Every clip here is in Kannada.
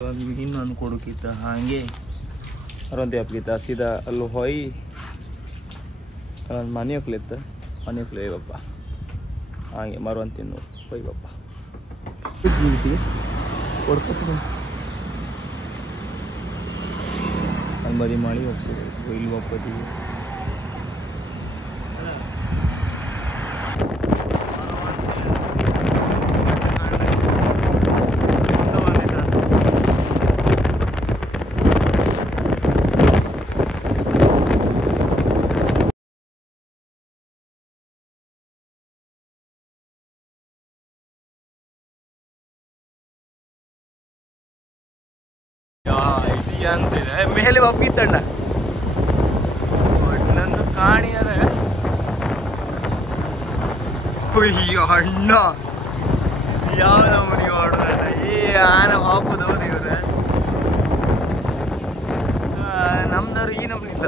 ಇನ್ನೊಂದು ಕೊಡುಕಿತ್ತ ಹಾಗೆ ಅರೊಂದು ಹಪ್ಪಿತ್ತ ಸೀದಾ ಅಲ್ಲಿ ಹೋಗಿ ಮನೆ ಹೋಗ್ಲಿತ್ತ ಮನೆ ಹೋಗ್ಲಿ ಬಪ್ಪ ಹಾಗೆ ಮರುವಂತ ತಿನ್ನು ಹೋಯ್ ಬಪ್ಪ ಕೊಡ್ಕೊತ ಅಂಬದಿ ಮಾಡಿ ಹೋಗ್ತೀವಿ ಇಲ್ಲಿ ಹೋಗ್ತೀವಿ ಅಂತಿದೆ ಮೇಲೆ ಒಪ್ಪಿತ್ತಣ್ಣ ಒಟ್ಟೊಂದು ಕಾಣಿ ಅದ ಅಯ್ಯೋ ಅಣ್ಣ ಯಾವ ನಮ್ಮನಿ ಮಾಡೋದಣ್ಣ ಈ ಆನ ಹಾಕೋದವ್ರು ಇವ್ರೆ ನಮ್ದವ್ರು ಈ ನಮ್ಮನಿ ಇಲ್ಲ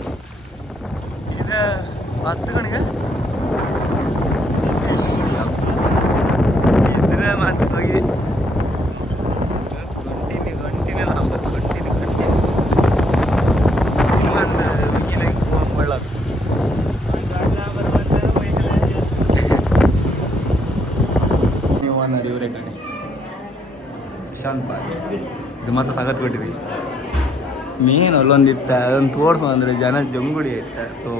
ಇದ 10 ಗಣಿಗೆ ಇದ್ರೆ ಮತ್ತೆ ಹೋಗಿ ಕಂಟಿನ್ಯೂ ನಮ್ಮದು ಕಂಟಿನ್ಯೂ ಇವರೇ ಕಣೆ ಶಾಂತ್ ಪಾರ್ಕ್ ಇದು ಮತ್ತೆ ಸಗತ್ ಕೊಟ್ಟಿರಿ ಮೇನ್ ಅಲ್ಲೊಂದಿತ್ತ ಅದೊಂದು ತೋರ್ಸು ಅಂದರೆ ಜನ ಜಂಗುಡಿ ಇತ್ತ ಸೊ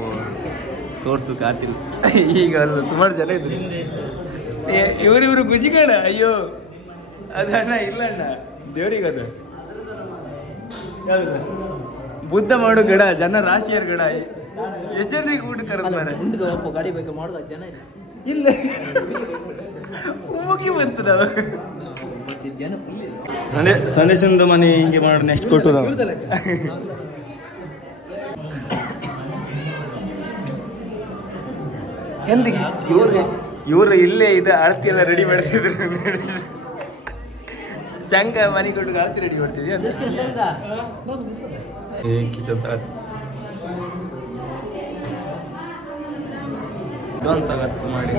ತೋರ್ಸಕ್ಕೆ ಆಗ್ತಿಲ್ಲ ಈಗ ಅಲ್ಲಿ ಸುಮಾರು ಜನ ಇದ್ರು ಇವರಿಬ್ರು ಗುಜಿಕಣ ಅಯ್ಯೋ ಅದಣ್ಣ ಇಲ್ಲಣ್ಣ ದೇವ್ರಿಗೆ ಅದು ಯಾವ್ದು ಬುದ್ಧ ಮಾಡೋ ಗಿಡ ಜನ ರಾಶಿಯರ್ ಗಿಡ ಎಷ್ಟು ಜನರಿಗೆ ಊಟ ಕರೆದಾರೆ ಗಾಡಿ ಬೇಕು ಮಾಡೋದು ಜನ ಇಲ್ಲ ಮುಗಿ ಬಂತು ನಾವು ಸಂದೇಶದ ಮನೆ ಹಿಂಗೆ ಮಾಡಿ ನೆಕ್ಸ್ಟ್ ಕೊಟ್ಟು ನಾವು ಎಂದಿಗೆ ಇವ್ರು ಇಲ್ಲೇ ಇದು ಅಳತಿ ಎಲ್ಲ ರೆಡಿ ಮಾಡ್ತಿದ್ರು ಚಂಗ ಮನೆ ಕೊಟ್ಟು ಅಳತಿ ರೆಡಿ ಮಾಡ್ತಿದ್ವಿ ಕಿಚನ್ ಇದೊಂದು ಸಗತ್ತು ಮಾಡಿ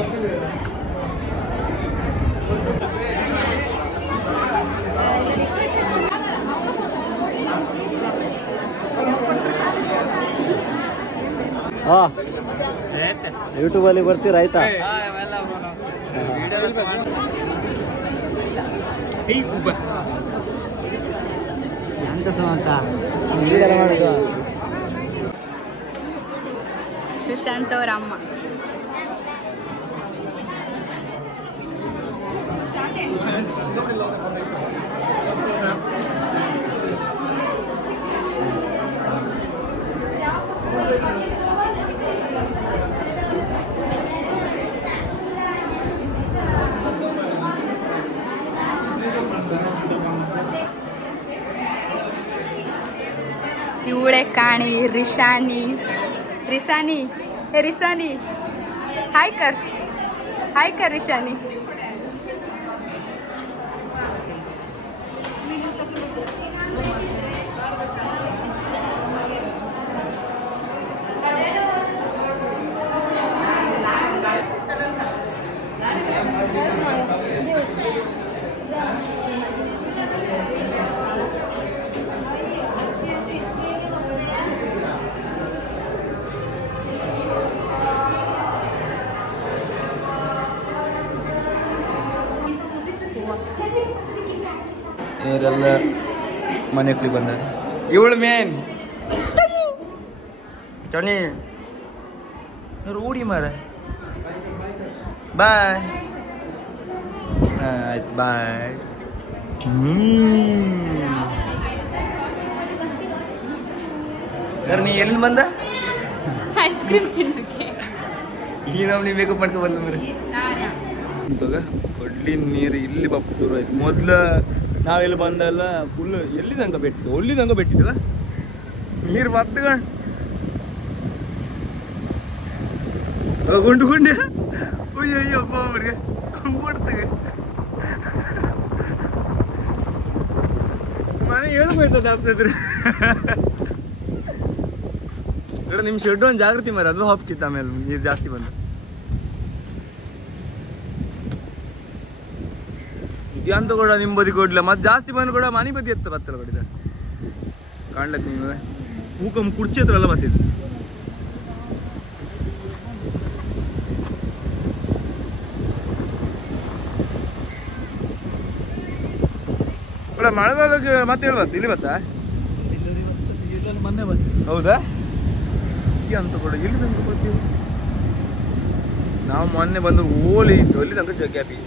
ಯೂಟ್ಯೂಬಲ್ಲಿ ಬರ್ತೀರ ಆಯ್ತಾ ಸುಶಾಂತ್ ಅವರ ಅಮ್ಮ ಇವಳೆ ಕಾಣಿ ರಿಶಾನಿ ರಿಸಾನಿ ರಿಸಾನಿ ಹಾಯ್ ಕರ್ ರಿಶಾನಿ ಇವರೆಲ್ಲ ಮನೆಗೆ ಬಂದ ಇವಳು ಮೇನ್ ಟೊನಿ ರೂಢಿ ಮಾರ ಬಾಯ್ ಆಯ್ತು ಬಾಯ್ ಸರ್ ನೀ ಎಲ್ಲಿ ಬಂದ ಐಸ್ ಕ್ರೀಮ್ ತಿನ್ನೋಕೆ ಈ ನಾವು ನೀವು ಬೇಕಪ್ಪ ಮಾಡ್ಕೊ ಬಂದ ಮರಿ ಕೊಡ್ಲಿ ನೀರು ಇಲ್ಲಿ ಬಪ್ಪ ಶುರು ಆಯ್ತು ಮೊದ್ಲ ನಾವೆಲ್ಲಿ ಬಂದಲ್ಲ ಫುಲ್ ಎಲ್ಲಿ ತನಕ ಬೆಟ್ಟಿದ್ದು ಒಳ್ಳಿ ತನಕ ಬೆಟ್ಟಿದ್ದಲ್ಲ ನೀರು ಬತ್ತಗ ಗುಂಡು ಗುಂಡೆ ಅಯ್ಯೋ ಅಯ್ಯೋ ಒಬ್ಬೊಬ್ರಿಗೆ ಓಡ್ತಗೆ ಮನೆ ಹೇಳ್ಬೋಯ್ತದ ಆಗ್ತದ್ರಿ ನಿಮ್ಮ ಶೆಡ್ ಒಂದು ಜಾಗೃತಿ ಮಾರ ಅದು ಹಾಕ್ತಿತ್ತು ಆಮೇಲೆ ನೀರು ಜಾಸ್ತಿ ಬಂದು ಎಂತ ಕೂಡ ನಿಂಬದಿ ಕೊಡ್ಲಿಲ್ಲ ಮತ್ತೆ ಜಾಸ್ತಿ ಬಂದು ಕೂಡ ಮನೆ ಬದಿ ಎತ್ತ ಬತ್ತಲ್ಲ ಕೊಡಿದ ಕಾಣ್ಲಕ್ಕೆ ನೀವು ಹೂಕಂ ಕುರ್ಚಿ ಹತ್ರ ಎಲ್ಲ ಬತ್ತಿದ್ದು ಮಳೆಗಾಲಕ್ಕೆ ಮತ್ತೆ ಹೇಳ್ಬತ್ತ ಇಲ್ಲಿ ಬತ್ತಾ ಮೊನ್ನೆ ಬಂದು ಹೌದಾ ಅಂತ ಕೂಡ ಇಲ್ಲಿ ತನಕ ಬರ್ತೀವಿ ನಾವು ಮೊನ್ನೆ ಬಂದು ಓಲಿ ಇದ್ದು ಅಲ್ಲಿ ತನಕ ಜಗ್ಗಾಪಿ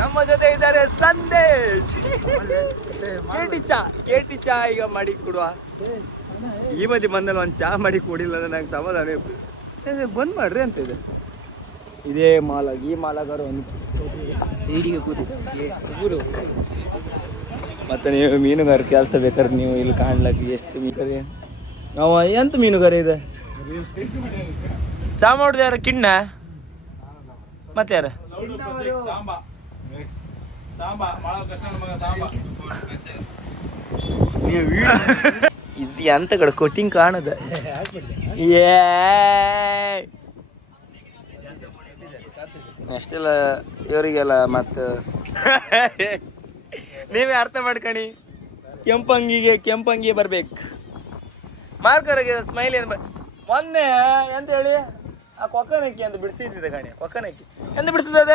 ನಮ್ಮ ಜೊತೆ ಇದ್ದಾರೆ ಸಂದೇಶ್ ಕೇಟಿ ಚಾ ಈಗ ಮಾಡಿ ಕೊಡುವ ಈ ಮಧ್ಯೆ ಬಂದಲ್ಲಿ ಒಂದು ಚಾ ಮಾಡಿ ಕೊಡಿಲ್ಲ ಅಂದ್ರೆ ನಂಗೆ ಸಮಾಧಾನ ಬಂದ್ ಮಾಡ್ರಿ ಅಂತ ಇದೆ ಇದೇ ಮಾಲಾಗ ಈ ಮಾಲಾಗಾರ ಒಂದು ಸೈಡಿಗೆ ಕೂತು ಮತ್ತೆ ನೀವು ಮೀನುಗಾರ ಕೆಲಸ ಬೇಕಾದ್ರೆ ನೀವು ಇಲ್ಲಿ ಕಾಣ್ಲಕ್ಕೆ ಎಷ್ಟು ಮೀನುಗಾರಿ ನಾವು ಎಂತ ಮೀನುಗಾರ ಇದೆ ಚಾ ಮಾಡುದು ಯಾರ ಕಿಣ್ಣ ಮತ್ತೆ ಯಾರ ಇದು ಎಂತ ಕಡೆ ಕೊಟ್ಟಿಂಗ್ ಕಾಣದ ಅಷ್ಟೆಲ್ಲ ಇವರಿಗೆಲ್ಲ ಮತ್ತು ನೀವೇ ಅರ್ಥ ಮಾಡ್ಕಣಿ ಕೆಂಪಂಗಿ ಬರ್ಬೇಕು ಮಾರ್ಕರ್ಗೆ ಸ್ಮೈಲ್ ಏನು ಮೊನ್ನೆ ಎಂತ ಹೇಳಿ ಆ ಕೊಕ್ಕನಕ್ಕಿ ಅಂತ ಬಿಡಿಸ್ತಿದ್ದೆ ಕಣಿ ಕೊಕ್ಕನಕ್ಕಿ ಎಂತ ಬಿಡಿಸ್ತದ ಅದ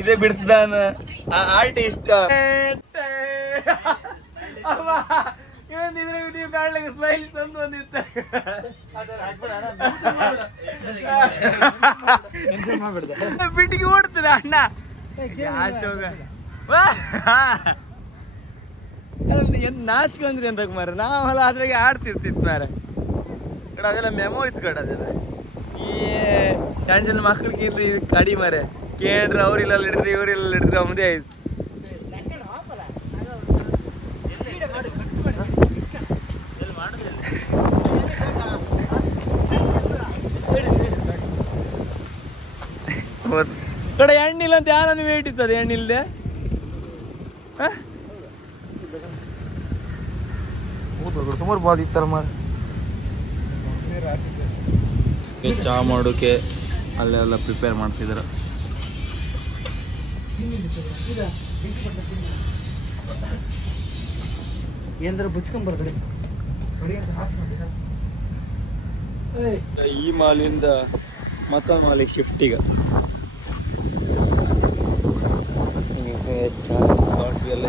ಇದೇ ಬಿಡಿಸ್ದಾನ ಆರ್ಟಿಸ್ಟ್ ನೀವು ಕಾಣ್ಲಿಕ್ಕೆ ಸ್ಮೈಲ್ ತಂದು ಬಂದಿತ್ತ ಬಿಟ್ಟಿಗೆ ಓಡ್ತದೆ ಅಣ್ಣ ಎಂತ ನಾಚ್ಕೊಂಡ್ರಿ ಅಂತ ಮಾರ ನಾವೆಲ್ಲ ಅದ್ರಾಗೆ ಆಡ್ತಿರ್ತಿತ್ತು ಮಾರ ಕಡೆ ಅದೆಲ್ಲ ಮೆಮೊರೀಸ್ ಕಡೆ ಅದೆಲ್ಲ ಈ ಸಣ್ಣ ಸಣ್ಣ ಮಕ್ಳಿಗೆ ಇರ್ಲಿ ಕಡಿ ಮಾರ ಕೇಳ್ರಿ ಅವ್ರಿಲ್ಲ ಹಿಡಿದ್ರಿ ಇವ್ರಿಲ್ಲ ಹಿಡಿದ್ರಿ ಅಮ್ಮದೇ ಆಯ್ತು ಕಡೆ ಎಣ್ಣಿಲ್ಲ ಅಂತ ಯಾರನ್ನು ವೇಟ್ ಇರ್ತದೆ ಎಣ್ಣಿಲ್ದೆ ಸುಮಾರು ಬಾದ್ ಇತ್ತಾರ ಮಾರ ಚಾ ಮಾಡೋಕೆ ಅಲ್ಲೆಲ್ಲ ಪ್ರಿಪೇರ್ ಮಾಡ್ತಿದಾರ ಏನಾರ ಬುಚ್ಕೊಂಬರ್ಬೇಡಿ ಈ ಮಾಲಿಂದ ಮತ್ತೊಂದು ಮಾಲಿಗೆ ಶಿಫ್ಟ್ ಈಗ ಎಲ್ಲ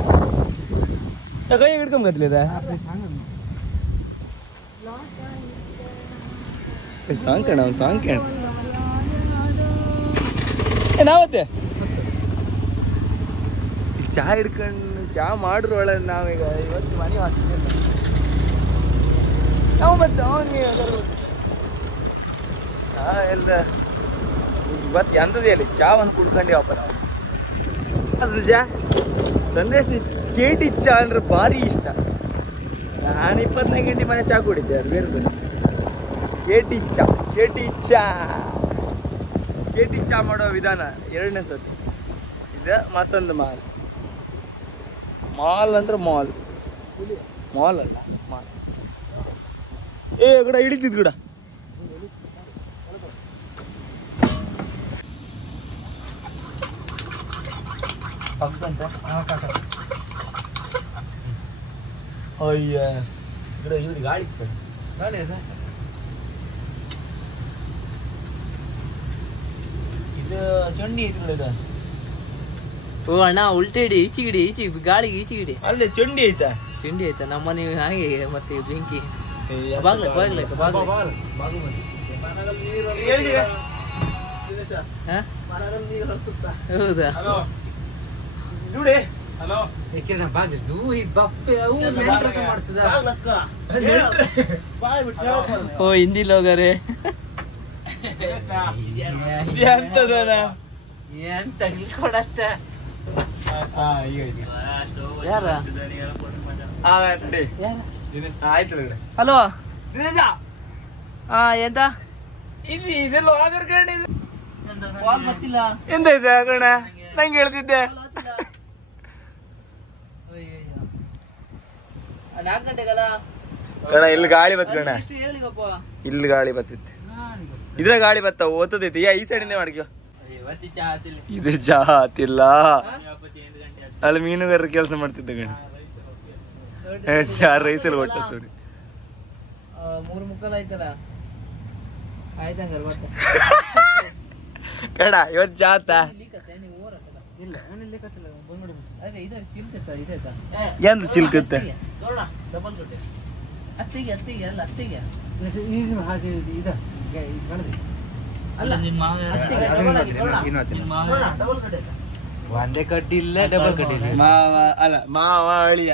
ಕೈ ಹಿಡ್ಕೊಂಬತ್ಲಿದ ಸಾಂಕಣ ಅವ್ನು ಸಾಂಕಣ ನಾವತ್ತೆ ಚಾ ಹಿಡ್ಕೊಂಡು ಚಾ ಮಾಡ್ರು ಒಳ್ಳೆ ನಾವೀಗ ಇವತ್ತು ಮನೆ ಹಾಕ್ತಿದ್ದೆ ನಾವು ಮತ್ತೆ ಅವನಿಗೆ ಎಲ್ಲ ಇವತ್ತು ಎಂಥದೇ ಅಲ್ಲಿ ಚಾವನ್ನು ಕುಡ್ಕೊಂಡಿವಪ್ಪ ನಾವು ನಿಜ ಸಂದೇಶ್ ಕೇಟಿ ಚಾ ಅಂದ್ರೆ ಭಾರಿ ಇಷ್ಟ ನಾನು 24 ಗಂಟೆ ಮನೆ ಚಾ ಕುಡಿದ್ದೆ ಅದು ಬೇರೆ ಕೇಟಿ ಚಾ ಮಾಡೋ ವಿಧಾನ ಎರಡನೇ ಸತಿ ಇದು ಮತ್ತೊಂದು ಮಾಲ್ ಅಂದ್ರೆ ಮಾಲ್ ಅಲ್ಲ ಮಾಲ್ ಗಿಡ ಹಿಡಿತಿದ್ ಗಿಡ ಅಯ್ಯ ಗಿಡ ಹಿಡಿ ಗಾಳಿ ಇದು ಚಂಡಿ ಐತಿ ಗಿಡ ಓ ಅಣ್ಣ ಉಲ್ಟೇಡಿ ಈಚಿಗಿಡಿ ಗಾಳಿಗೆ ಈಚಿಗಿಡಿ ಅಲ್ಲೇ ಚಂಡಿ ಐತಾ ಚಂಡಿ ಆಯ್ತಾ ನಮ್ಮನೆ ಹಾಗೆ ಮತ್ತೆ ಬೆಂಕಿ ಬಾಗ್ಲಕ್ಕ ಹೌದಾ ಓ ಹಿಂದಿ ಲೋಗರೆ ಯಾರ ಹಲೋ ಎಂತ ಗೊತ್ತಿಲ್ಲ ಎಂತ ಇದೆ ಕಣ ನಂಗೆ ಹೇಳ್ತಿದ್ದೆ 4 ಗಂಟೆಗಲ್ಲ ಕಣ ಇಲ್ಲಿ ಗಾಳಿ ಬತ್ ಕಣ ಇಲ್ಲಿ ಗಾಳಿ ಬತ್ತಿತ್ತೆ ಇದ್ರ ಗಾಳಿ ಬತ್ತಾವ ಓದ್ತದೈತಿ ಈ ಸೈಡಿಂದ ಮಾಡ್ಕೋ ಇದು ಚಾ ಆತಿಲ್ಲ ಅಲ್ಲಿ ಮೀನುಗಾರರ ಕೆಲಸ ಮಾಡ್ತಿದ್ದ ಗಣಿ ಚಾ ರೈಸಲ್ಲಿ ಹೊಟ್ಟವ್ರಿ 3:45 ಆಯ್ತಲ್ಲ ಆಯ್ತಂಗಾರ ಮತ್ತೆ ಕಡ ಇವತ್ತು ಚಾ ಆತ ಎಂತ ಚಿಲ್ಕತ್ತೆ ಅತ್ತಿಗೆ ಅಲ್ಲ ಅತ್ತಿಗೆ ಒಂದೇ ಕಡ್ಡಿ ಇಲ್ಲ ಡಬಲ್ ಕಡ್ಡಿ ಇಲ್ಲ ಮಾವ ಅಲ್ಲ ಮಾವ ಅಳಿಯ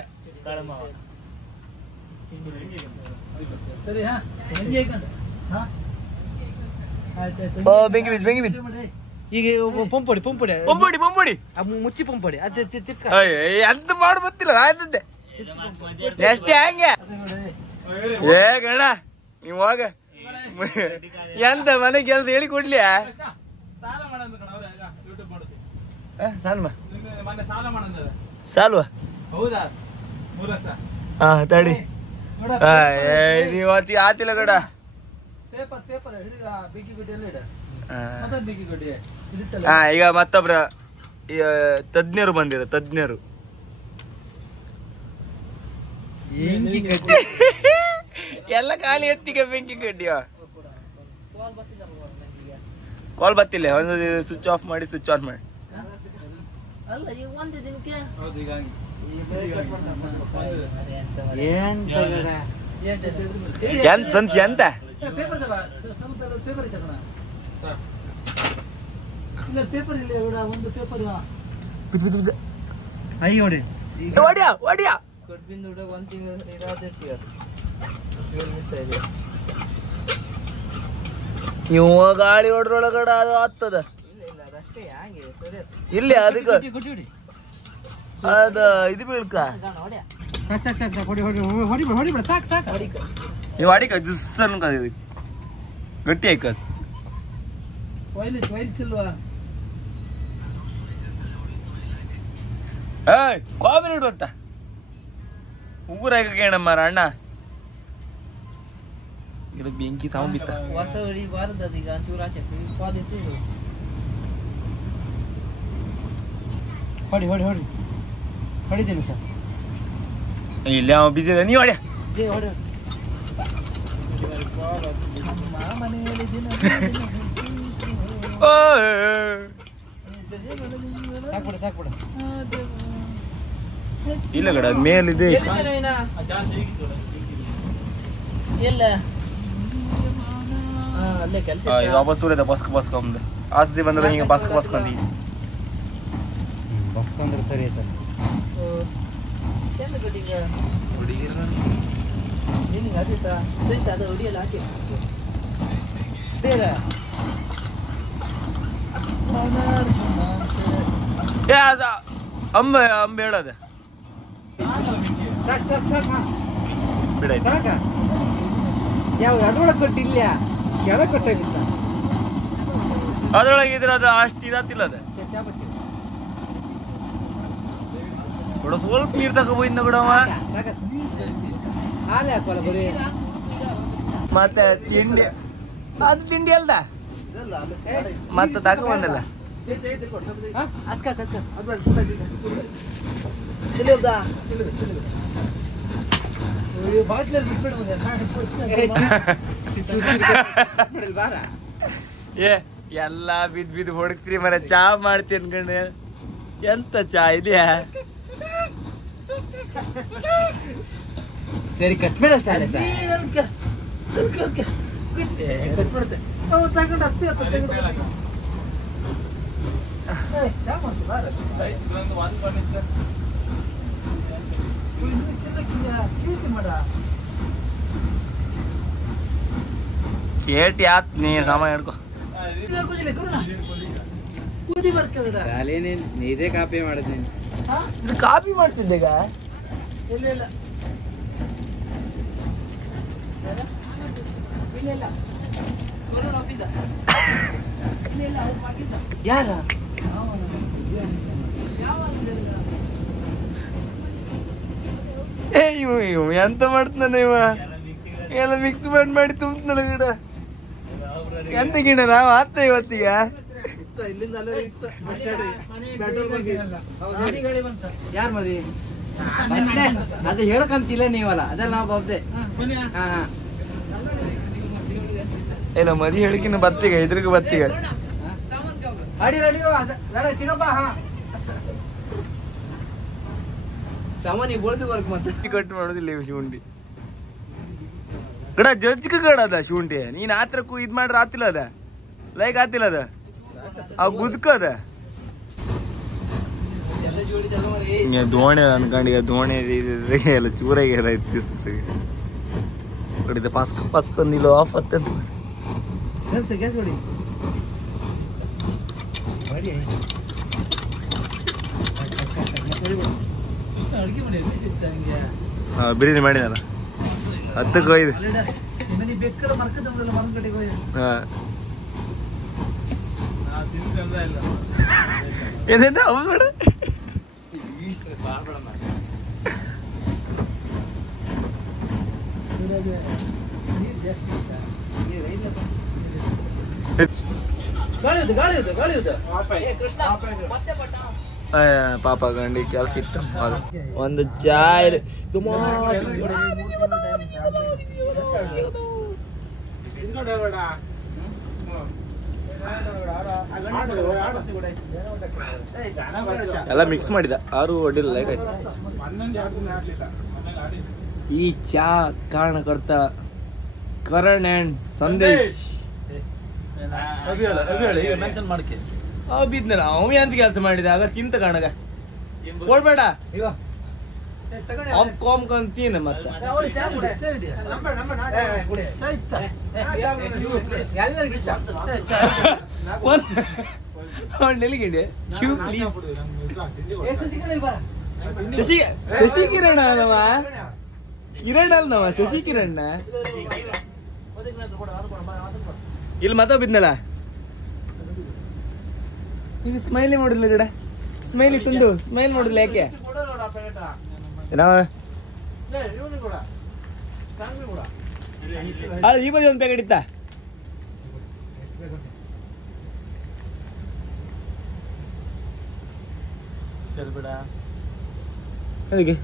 ಓ ಬೆಂಕಿ ಬಿದ್ದು ಈಗ ಪಂಪೊಡಿ ಮುಚ್ಚಿ ಪಂಪೊಡಿ ಎಂತ ಮಾಡು ಗೊತ್ತಿಲ್ಲ ಆಯ್ತದ್ದೆ ಎಷ್ಟೇ ಹಂಗೆ ಏ ಗಣ ನೀವ್ ಹೋಗ ಎಂತ ಮನೆ ಕೆಲಸ ಹೇಳಿ ಕೊಡ್ಲಿ ಸಾಲ್ವಾ ಹಾ ತಡಿ ಇವತ್ತಿ ಆತಿಲ್ಲ ಗಡ ಈಗ ಮತ್ತೊಬ್ರ ತಜ್ಞರು ಬಂದಿರ ತಜ್ಞರು ಎಲ್ಲ ಖಾಲಿ ಎತ್ತಿಗೆ ಬೆಂಕಿ ಕಡ್ಡಿಯ ಕಾಲ್ ಬತ್ತಿಲ್ಲ ಒಂದು ಸ್ವಿಚ್ ಆಫ್ ಮಾಡಿ ಸ್ವಿಚ್ ಆನ್ ಮಾಡಿ ಎಂತ ಸಂಚಿ ಎಂತ ಒಡಿಯಾ ಕೊಟ್ಬಿಂದ ಹುಡುಗ 1 ತಿಂಗಳು ಇವ ಗಾಳಿ ಹೊಡ್ರೊಳಗಡೆ ಅದು ಆಗ್ತದ ಇಲ್ಲಿ ಅದಕ್ಕೆ ಅದ ಇದು ಬೀಳ್ಕ ನೀವು ಅಡಿಕ ಗಟ್ಟಿ ಆಯ್ಕತ್ ಕಾಫಿ ಇಡ್ಬತ್ತ ಉಗುರಾಗ ಕೇಳಮ್ಮ ಅಣ್ಣ ಇದು ಬೆಂಕಿ ತಾವು ಬಿತ್ತ ಹೊಸ ಹೊಡಿ ಬಾರದು ಈಗ ಚೂರ ಹೊಡಿತೀನಿ ಸರ್ ಇಲ್ಲ ಅವ ಬಿಸಿ ಅದ ನೀವು ಹೊಡ್ಯ ಸಾಕ್ಬಿಡ ಇಲ್ಲ ಕಡ ಮೇಲಿದೆ ಇಲ್ಲ ಅಲ್ಲೇ ಕೆಲಸ ವಾಪಸ್ ಸೂರ್ಯದ ಬಸ್ಕೊಂಡ್ ಆಸ್ತಿ ಬಂದ್ರೆ ಹಿಂಗೆ ಬಸ್ಕೊಂಡಿ ಬಸ್ಕೊಂಡ್ರೆ ಸರಿ ಆಯ್ತಲ್ಲ ನಿನಗೆ ಅದಿತ್ತಾ ಅದು ಹೊಡಿಯಲ್ಲ ಹಾಕಿ ಅಂಬೆ ಹೇಳದೆ ಬಿಡ ಯಾವ ಅದ್ರೊಳಗೆ ಕೊಟ್ಟಿಲ್ಲ ಕೆಳ ಕೊಟ್ಟಾಗಿತ್ತ ಅದ್ರೊಳಗೆ ಇದ್ರೆ ಅದು ಅಷ್ಟು ಇದಾತಿಲ್ಲ ಅದ ಕೂಡ ಸ್ವಲ್ಪ ನೀರ್ ತಗೋಬೋಯ್ದ ಕೊಡವ ಹಾಲೆ ಹಾಕಲ್ಲ ಬರೀ ಮತ್ತೆ ತಿಂಡಿ ಅದು ತಿಂಡಿ ಅಲ್ದ ಮತ್ತೆ ತಗೊಂಬಂದಲ್ಲ ಏ ಎಲ್ಲಾ ಬಿದ್ದು ಹೊಡಕ್ತಿರಿ ಮರ ಚಾ ಮಾಡ್ತಿ ಅನ್ಕೊಂಡೆ ಎಂತ ಚಾ ಇದೆಯಾ ಸರಿ ಕಟ್ಬೇಡ ಕೇಟಿ ಆತ್ ನೀ ಸಾಮಾನ್ ಹಿಡ್ಕೊ ಇದೇ ಕಾಪಿ ಮಾಡಿದ್ ನೀನು ಇದು ಕಾಪಿ ಮಾಡ್ತಿದ್ದೆಗ ಯಾರ ಏ ಇವ ಎಂತ ಮಾಡ್ತಾನ ಇವ ಎಲ್ಲ ಮಿಕ್ಸ್ ಮಾಡಿ ತುಂಬನಲ್ಲ ಗಿಡ ಎಂತ ಗಿಡ ನಾವ್ ಆತ ಇವತ್ತೀಗ ಇಲ್ಲಿಂದ ಅಲ್ಲೇ ಇತ್ತು ಯಾರು ಮದಿ ಅದು ಹೇಳಕಂತಿಲ್ಲ ನೀವಲ್ಲ ಅದೆಲ್ಲ ನಾವು ಬಾಬ್ದೆ ಹಾ ಹಾ ಏನೋ ಮದಿ ಹೇಳಿಕಿನ ಬತ್ತಿಗೆ ಇದ್ರಿಗೆ ಬತ್ತಿಗೆ ಅಡಿ ರೆಡಿ ಚಿಕ್ಕಪ್ಪ ಹಾ ಸಾಮಾನ್ಯ ಬೋಳ್ಸಿ ವರ್ಕ್ ಮತ್ತೆ ಕಟ್ ಮಾಡೋದಿಲ್ಲ ಇವ್ ಶುಂಠಿ ಗಡ ಜಜ್ಕ ಗಡ ಅದ ಶುಂಠಿ ನೀನ್ ಆತ್ರಕ್ಕೂ ಇದ್ ಮಾಡ್ರ ಆತಿಲ್ಲ ಅದ ಲೈಕ್ ಆತಿಲ್ಲ ಅದ ಅವ್ ಗುದ್ಕ ಅದ ದೋಣೆ ಅನ್ಕೊಂಡಿಗ ದೋಣೆ ಎಲ್ಲ ಚೂರಾಗಿ ಎಲ್ಲ ಇತ್ತಿಸ್ತದೆ ಪಸ್ಕ ಪಸ್ಕೊಂದಿಲ್ಲ ಆಫ್ ಹತ್ತ ಗ್ಯಾಸ್ ಹೊಡಿ ಬಿರಿಯಾನಿ ಮಾಡಿದಲ್ಲ 10ಕ್ಕೆ ಹೋಯ್ದು ಏನೇಂದ ಹೌದು ಬೇಡ ಪಾಪ ಗಂಡಿ ಕೆಲ್ಸ ಇತ್ತು ಒಂದು ಚಾಯ್ ಎಲ್ಲ ಮಿಕ್ಸ್ ಮಾಡಿದ ಆರು ಅಡ್ಡಿಲ್ಲ ಲೈಕ್ ಆಯ್ತು ಈ ಚಾ ಕಾರಣಕರ್ತ ಕರಣ್ ಅಂಡ್ ಸಂದೇಶ್ ಬಿದ್ನಲ್ಲ ಅವ ಎಂತ ಕೆಲಸ ಮಾಡಿದ ಆಗ ತಿಂತ ಕಾಣಗ ಕೊಡ್ಬೇಡ ಕಾಮ್ ಕಂತೀನ ಮತ್ತೆ ನೆಲಿಗಿಂಡೆ ಶಿವ್ ಪ್ಲೀಸ್ ಶಶಿ ಕಿರಣ್ ಅಲ್ಲವ ಕಿರಣ್ ಅಲ್ನವ ಶಶಿ ಕಿರಣ್ ಇಲ್ಲಿ ಮತ ಬಿದ್ನಲ್ಲ ಇದು ಸ್ಮೈಲಿ ಮಾಡಿಲ್ಲ ಗಿಡ ಸ್ಮೈಲಿ ತುಂಡು ಸ್ಮೈಲ್ ಮಾಡಿಲ್ಲ ಯಾಕೆ ಈ ಬದಿ ಒಂದು ಪ್ಯಾಕೆಟ್ ಇತ್ತ ಅದಕ್ಕೆ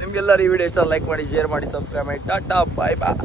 ನಿಮ್ಗೆಲ್ಲರೂ ಈ ವಿಡಿಯೋ ಇಷ್ಟ ಲೈಕ್ ಮಾಡಿ ಶೇರ್ ಮಾಡಿ ಸಬ್ಸ್ಕ್ರೈಬ್ ಮಾಡಿ ಟಾಟಾ ಬಾಯ್ ಬಾಯ್